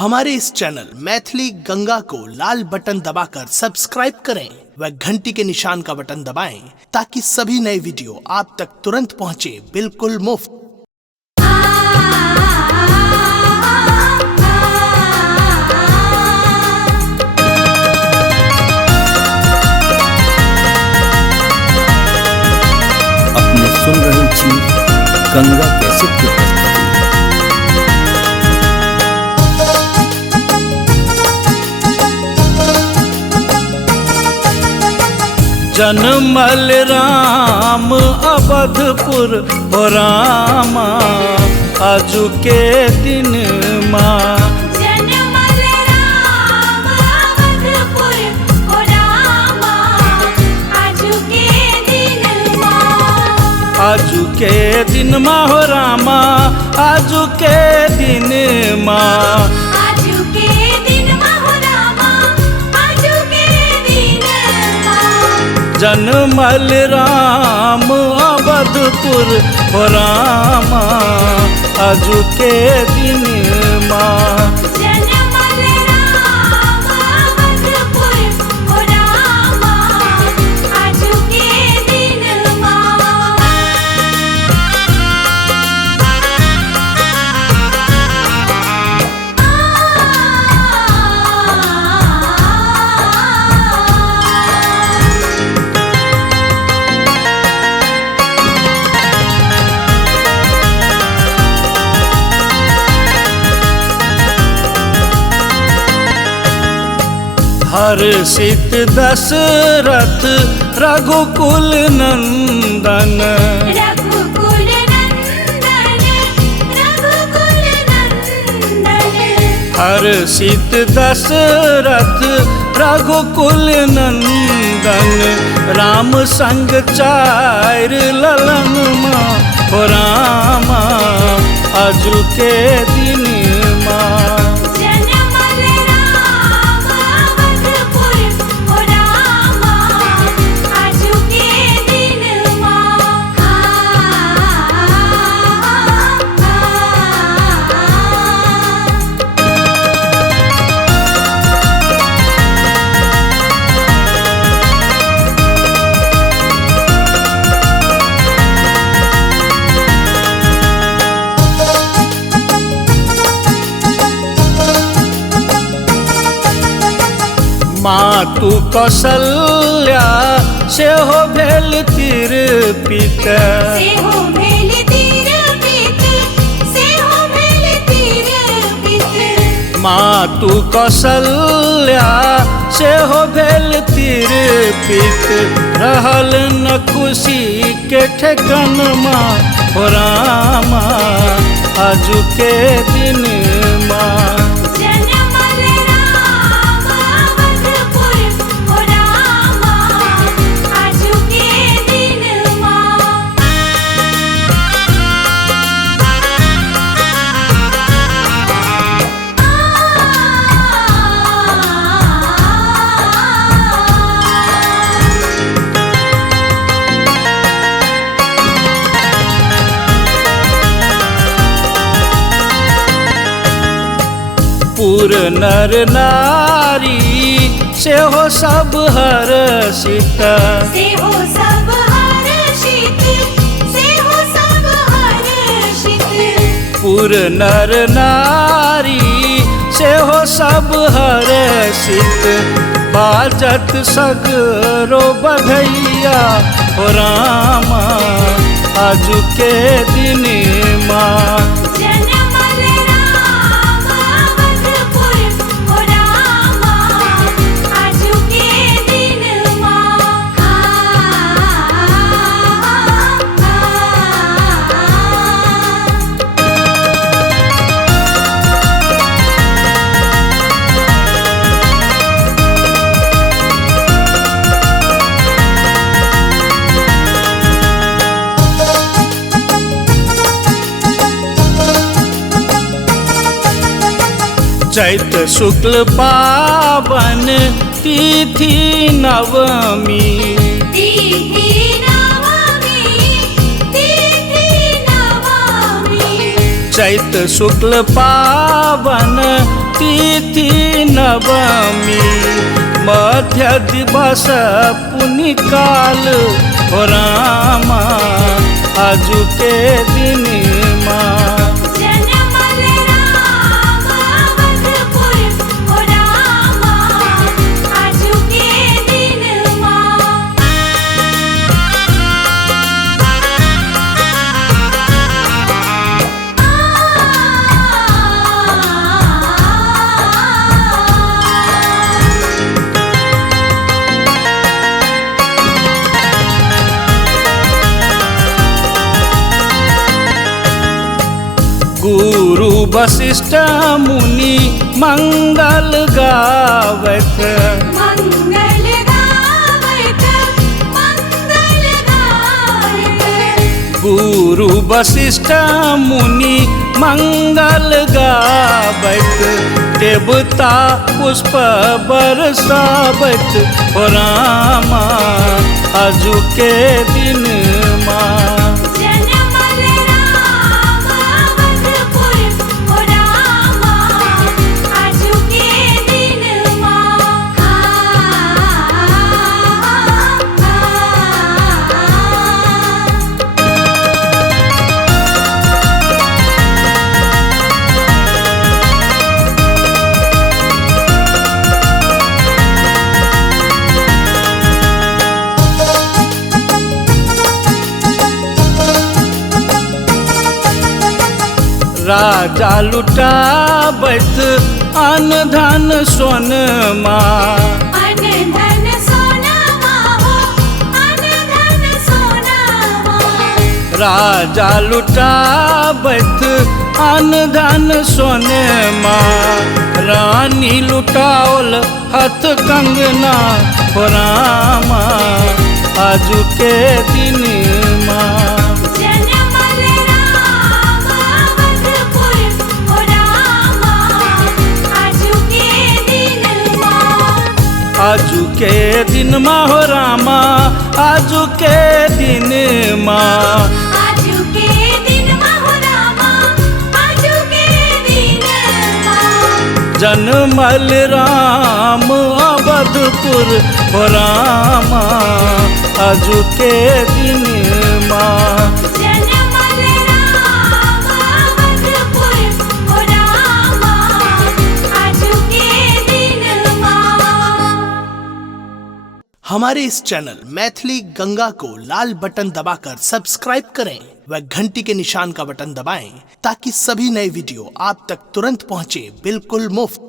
हमारे इस चैनल मैथिली गंगा को लाल बटन दबाकर सब्सक्राइब करें व घंटी के निशान का बटन दबाएं ताकि सभी नए वीडियो आप तक तुरंत पहुंचे बिल्कुल मुफ्त। अपने सुन रही थी गंगा कैसेट की प्रस्तुति। जनमल राम अवधपुर हो रामा आजू के दिन माँ। जनमल राम अवधपुर हो रामा आजू के दिन माँ। आजू के दिन माँ हो रामा आजू के दिन माँ। आजू के दिन माँ हो रामा आजू के दिन माँ। जनमल राम अवधपुर हो रामा आजू के दिन माँ। जनमल राम अवधपुर हो रामा आजू के दिन माँ। हर्षित दशरथ रघुकुल नंदन। रघुकुल नंदन रघुकुल नंदन। हर्षित दशरथ रघुकुल नंदन। राम संग चार ललन माँ हो रामा आजू के दिन माँ। जनमल राम अवधपुर हो रामा आजू के दिन माँ। मातु कौशल्या से हो भेल तीर पित। सेहो भेल तीर पित सेहो भेल तीर पित। मातु कौशल्या से हो भेल तीर पित। रहल न खुशी के ठेकन माँ हो रामा आजू के दिन माँ। जनमल राम अवधपुर हो रामा आजू के दिन माँ। पुर नर नारी से हो सब हर्षित। सेहो सब हर्षित सेहो सब हर्षित। पुर नर नारी से हो सब हर्षित। बाजत सगरो बधैया हो रामा आजू के दिन माँ। जनमल राम अवधपुर हो रामा आजू के दिन माँ। चैत शुक्ल पावन तिथि नवमी। तिथि नवमी तिथि नवमी। चैत शुक्ल पावन तिथि नवमी मध्य दिवस पुनि काल हो रामा आजू के दिन माँ जनमल राम अवधपुर हो रामा आजू के दिन गुरु वशिष्ठ मुनि मंगल गावत मंगल गावत मंगल गावत गुरु वशिष्ठ मुनि मंगल गावत देवता पुष्प बरसावत हो रामा आजू के दिन माँ जनमल राम अवधपुर हो रामा आजू के दिन राजा लुटावत अन्न धन सोनमा अन धन सोनमा हो अन धन सोनमा राजा लुटावत अन्न धन सोनमा रानी लुटावल हथ कंगना हो रामा आजू के दिन माँ जनमल राम अवधपुर हो रामा आजू के दिन आजू के दिन माँ हो रामा आजू के दिन माँ आजू के दिन हो रामा आजू के दिन जनमल राम अवधपुर हो रामा आजू के दिन माँ जनमल राम अवधपुर हो रामा आजू के दिन हमारे इस चैनल मैथिली गंगा को लाल बटन दबाकर सब्सक्राइब करें व घंटी के निशान का बटन दबाएं ताकि सभी नए वीडियो आप तक तुरंत पहुंचे बिल्कुल मुफ्त।